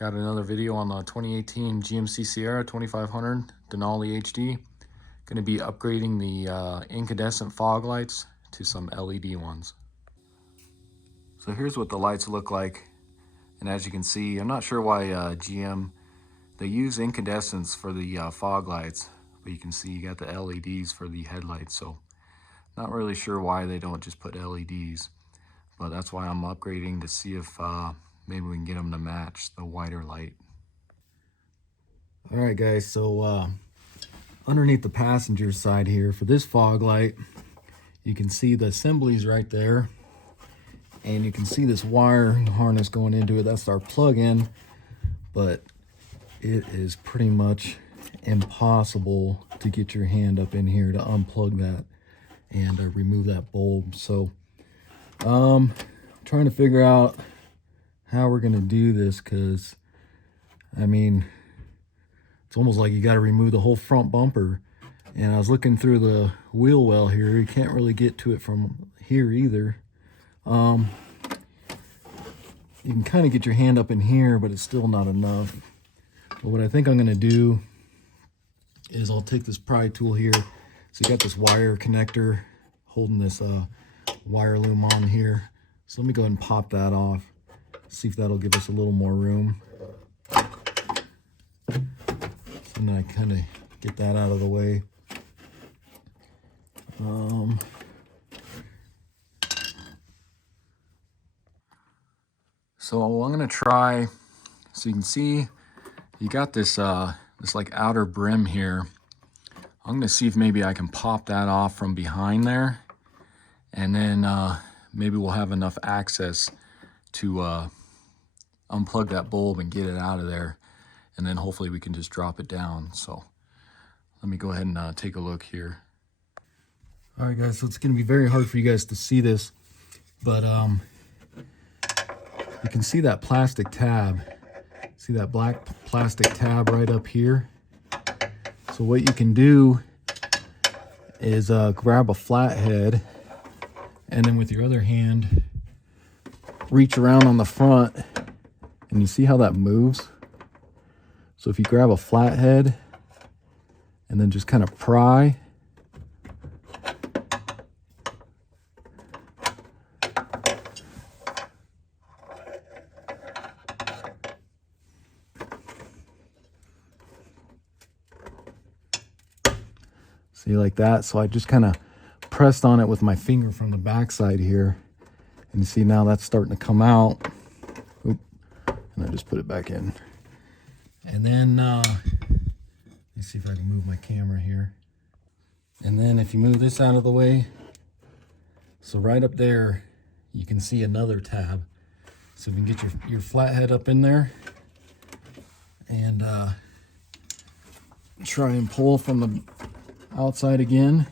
Got another video on the 2018 GMC Sierra 2500 Denali HD. Going to be upgrading the incandescent fog lights to some LED ones. So here's what the lights look like. And as you can see, I'm not sure why GM, they use incandescents for the fog lights, but you can see you got the LEDs for the headlights. So not really sure why they don't just put LEDs, but that's why I'm upgrading to see if maybe we can get them to match the wider light. All right, guys, so underneath the passenger side here for this fog light, you can see the assemblies right there, and you can see this wire harness going into it. That's our plug-in, but it is pretty much impossible to get your hand up in here to unplug that and remove that bulb. So trying to figure out how we're going to do this, because I mean, it's almost like you got to remove the whole front bumper. And I was looking through the wheel well here. You can't really get to it from here either. You can kind of get your hand up in here, but it's still not enough. But what I think I'm going to do is I'll take this pry tool here. So you got this wire connector holding this wire loom on here. So let me go ahead and pop that off. See if that'll give us a little more room. So then I kind of get that out of the way. So I'm gonna try, so you can see you got this this like outer brim here. I'm gonna see if maybe I can pop that off from behind there, and then maybe we'll have enough access to unplug that bulb and get it out of there, and then hopefully we can just drop it down. So let me go ahead and take a look here. All right, guys, so it's going to be very hard for you guys to see this, but you can see that plastic tab. See that black plastic tab right up here? So what you can do is grab a flathead, and then with your other hand reach around on the front, and you see how that moves? So if you grab a flathead and then just kind of pry, see, like that. So I just kind of pressed on it with my finger from the back side here, and you see now that's starting to come out. Oop. And I just put it back in. And then let me see if I can move my camera here. And then if you move this out of the way, so right up there you can see another tab. So if you can get your flathead up in there and try and pull from the outside again.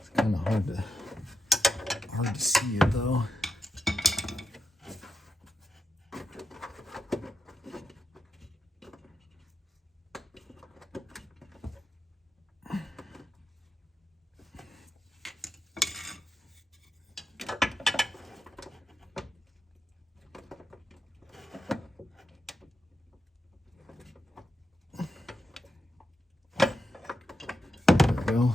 It's kind of hard to see it though. Go.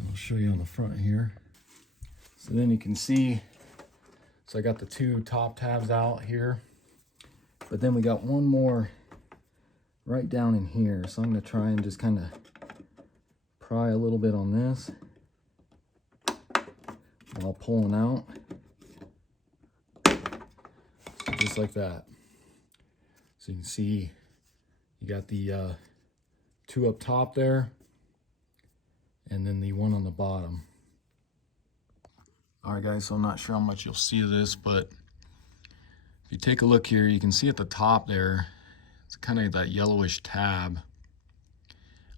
I'll show you on the front here. So then you can see, so I got the two top tabs out here, but then we got one more right down in here. So I'm going to try and just kind of pry a little bit on this while pulling out, so just like that. So you can see you got the two up top there, and then the one on the bottom. All right, guys, so I'm not sure how much you'll see of this, but if you take a look here, you can see at the top there, it's kind of that yellowish tab.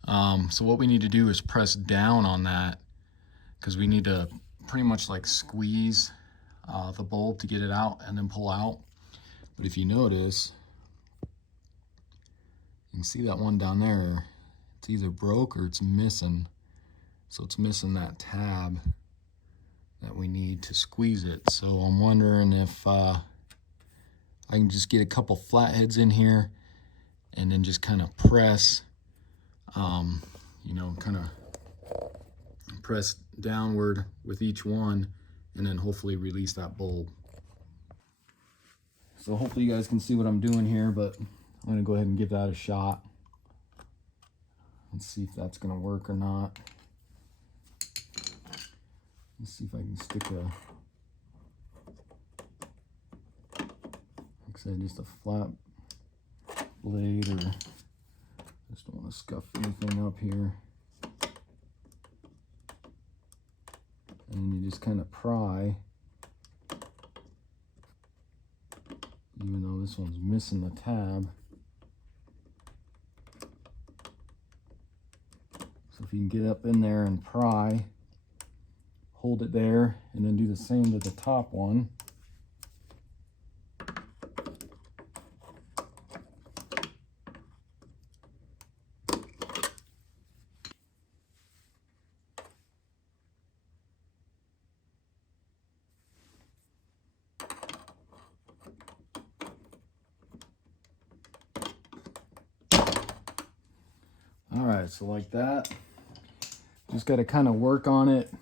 So what we need to do is press down on that, because we need to pretty much like squeeze the bulb to get it out and then pull out. But if you notice, can see that one down there. It's either broke or it's missing. So it's missing that tab that we need to squeeze it. So I'm wondering if I can just get a couple flatheads in here and then just kind of press, you know, kind of press downward with each one and then hopefully release that bulb. So hopefully you guys can see what I'm doing here, but I'm gonna go ahead and give that a shot and see if that's gonna work or not. Let's see if I can stick a, like I said, just a flat blade, or just don't want to scuff anything up here. And you just kind of pry, even though this one's missing the tab. So if you can get up in there and pry, hold it there, and then do the same to the top one. All right, so like that, just got to kind of work on it.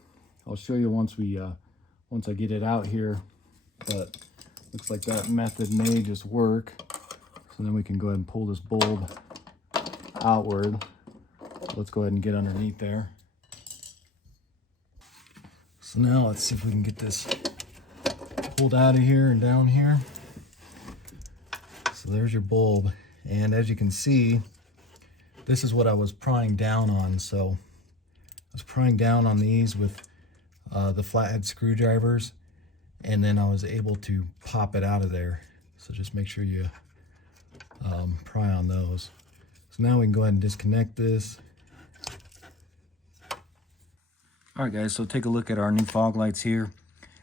I'll show you once I get it out here, but looks like that method may just work. So then we can go ahead and pull this bulb outward. Let's go ahead and get underneath there. So now let's see if we can get this pulled out of here and down here. So there's your bulb, and as you can see, this is what I was prying down on. So I was prying down on these with the flathead screwdrivers, and then I was able to pop it out of there. So just make sure you pry on those. So now we can go ahead and disconnect this. All right guys, so take a look at our new fog lights here.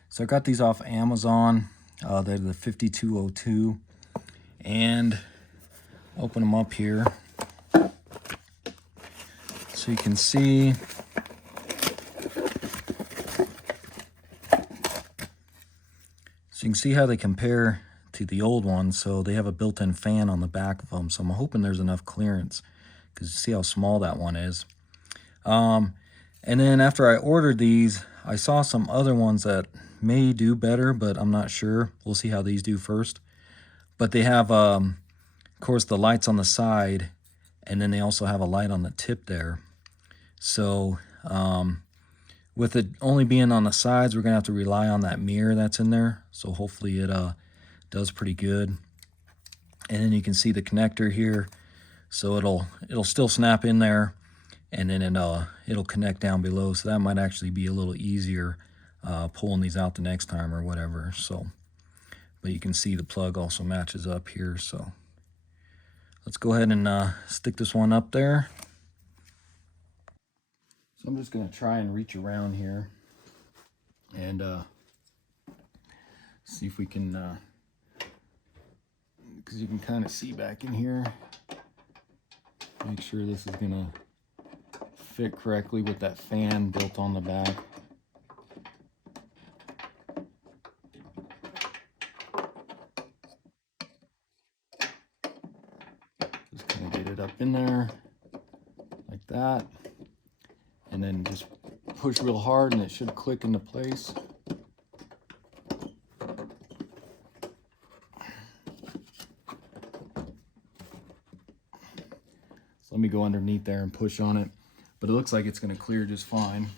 So I got these off Amazon. They're the 5202, and open them up here. So you can see how they compare to the old ones. So they have a built-in fan on the back of them. So I'm hoping there's enough clearance, because you see how small that one is. And then after I ordered these, I saw some other ones that may do better, but I'm not sure. We'll see how these do first. But they have, of course, the lights on the side, and then they also have a light on the tip there. So with it only being on the sides, we're gonna have to rely on that mirror that's in there. So hopefully it does pretty good. And then you can see the connector here. So it'll still snap in there, and then it'll connect down below. So that might actually be a little easier pulling these out the next time or whatever. So, but you can see the plug also matches up here. So let's go ahead and stick this one up there. So I'm just going to try and reach around here and see if we can, because you can kind of see back in here, make sure this is going to fit correctly with that fan built on the back. Just kind of get it up in there like that. And then just push real hard and it should click into place. So let me go underneath there and push on it, but it looks like it's going to clear just fine.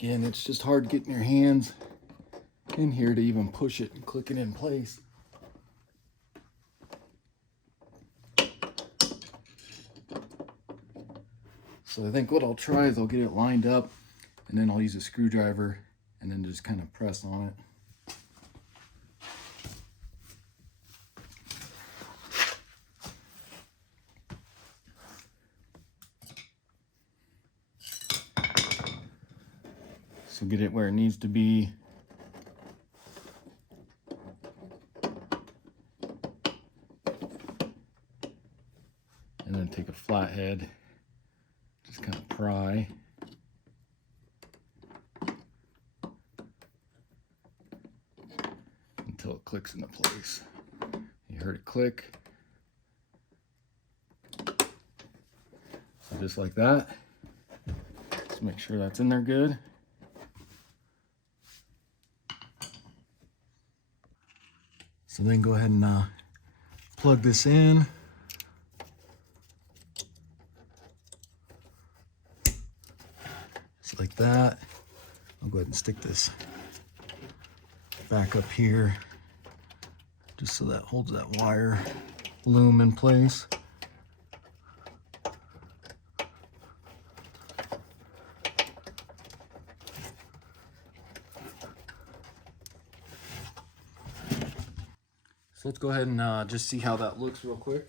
Again, it's just hard getting your hands in here to even push it and click it in place. So I think what I'll try is I'll get it lined up And then I'll use a screwdriver and then just kind of press on it. So get it where it needs to be. And then take a flathead, just kind of pry. Until it clicks into place. You heard it click. So just like that. Just make sure that's in there good. So then go ahead and plug this in. Just like that. I'll go ahead and stick this back up here just so that holds that wire loom in place. So let's go ahead and just see how that looks real quick.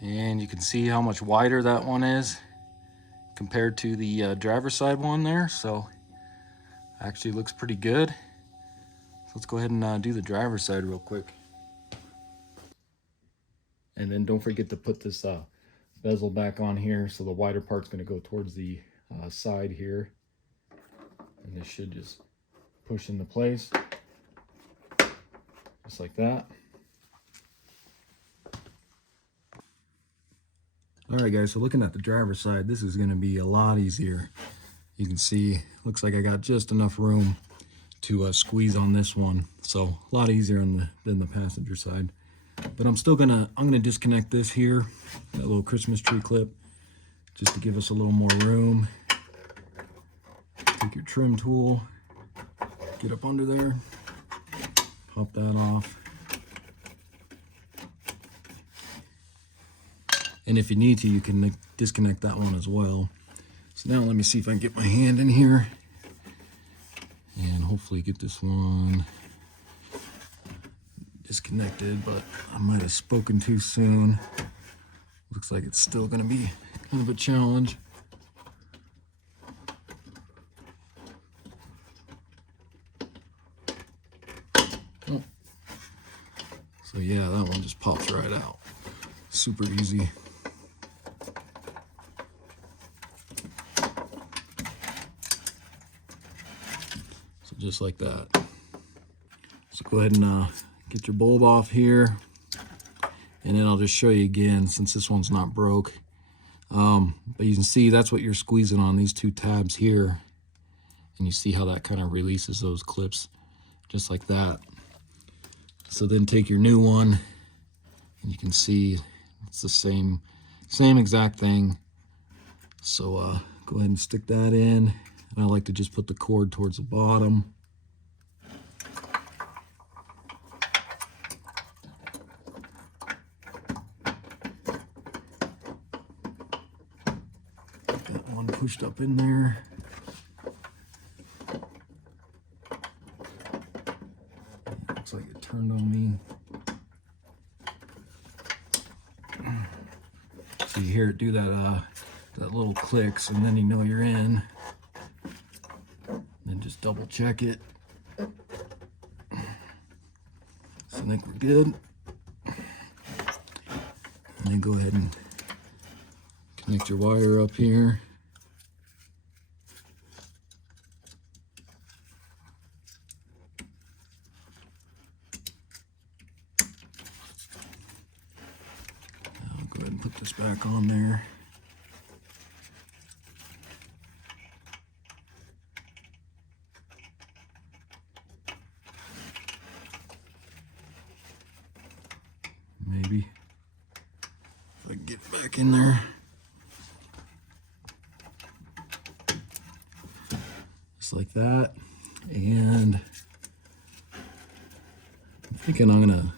And you can see how much wider that one is compared to the driver's side one there. So actually looks pretty good. So let's go ahead and do the driver's side real quick. And then don't forget to put this bezel back on here, so the wider part's going to go towards the side here, and this should just push into place just like that. All right guys, so looking at the driver's side, this is going to be a lot easier. You can see, looks like I got just enough room to squeeze on this one, so a lot easier on than the passenger side. But I'm gonna disconnect this here, that little Christmas tree clip, just to give us a little more room. Take your trim tool, get up under there, pop that off. And if you need to, you can disconnect that one as well. So now let me see if I can get my hand in here and hopefully get this one disconnected, but I might have spoken too soon. Looks like it's still going to be kind of a challenge. Oh. So yeah, that one just pops right out. Super easy. So just like that. So go ahead and get your bulb off here, and then I'll just show you again since this one's not broke. But you can see that's what you're squeezing on, these two tabs here, and you see how that kind of releases those clips just like that. So then take your new one, and you can see it's the same exact thing. So go ahead and stick that in, and I like to just put the cord towards the bottom. One pushed up in there. Looks like it turned on me. So you hear it do that little clicks, and then you know you're in. Then just double check it. So I think we're good. And then go ahead and connect your wire up here. Go ahead and put this back on there. Maybe if I can get back in there. Just like that. And I'm thinking I'm gonna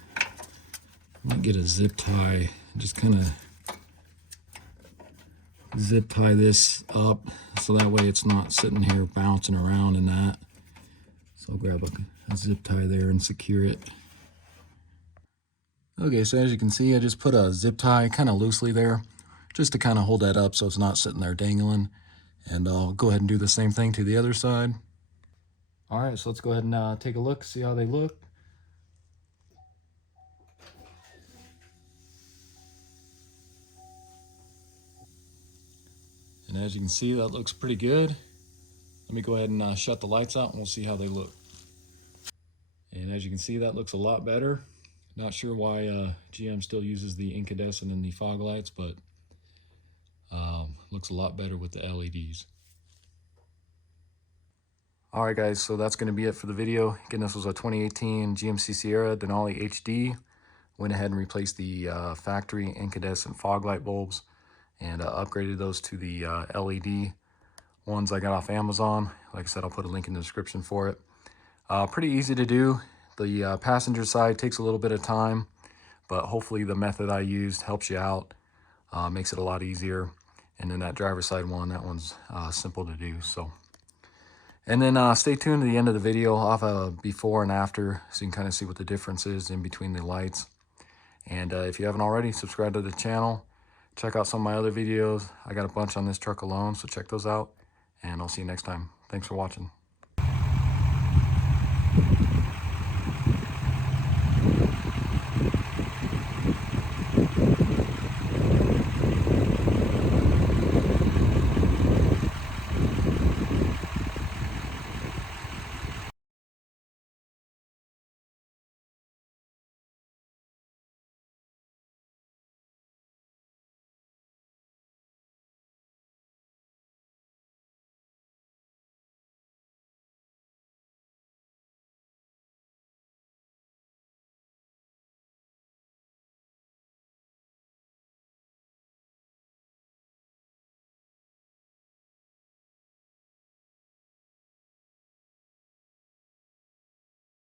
I'm gonna get a zip tie, just kind of zip tie this up so that way it's not sitting here bouncing around in that. So I'll grab a zip tie there and secure it. Okay, so as you can see, I just put a zip tie kind of loosely there just to kind of hold that up so it's not sitting there dangling. And I'll go ahead and do the same thing to the other side. All right, so let's go ahead and take a look, see how they look. And as you can see, that looks pretty good. Let me go ahead and shut the lights out and we'll see how they look. And as you can see, that looks a lot better. Not sure why GM still uses the incandescent in the fog lights, but looks a lot better with the LEDs. All right, guys, so that's going to be it for the video. Again, this was a 2018 GMC Sierra Denali HD. Went ahead and replaced the factory incandescent fog light bulbs and upgraded those to the LED ones I got off Amazon. Like I said, I'll put a link in the description for it. Pretty easy to do. The passenger side takes a little bit of time, but hopefully the method I used helps you out, makes it a lot easier. And then that driver's side one, that one's simple to do. So, and then stay tuned to the end of the video. I'll have a before and after so you can kind of see what the difference is in between the lights. And if you haven't already, subscribe to the channel. Check out some of my other videos. I got a bunch on this truck alone, so check those out. And I'll see you next time. Thanks for watching.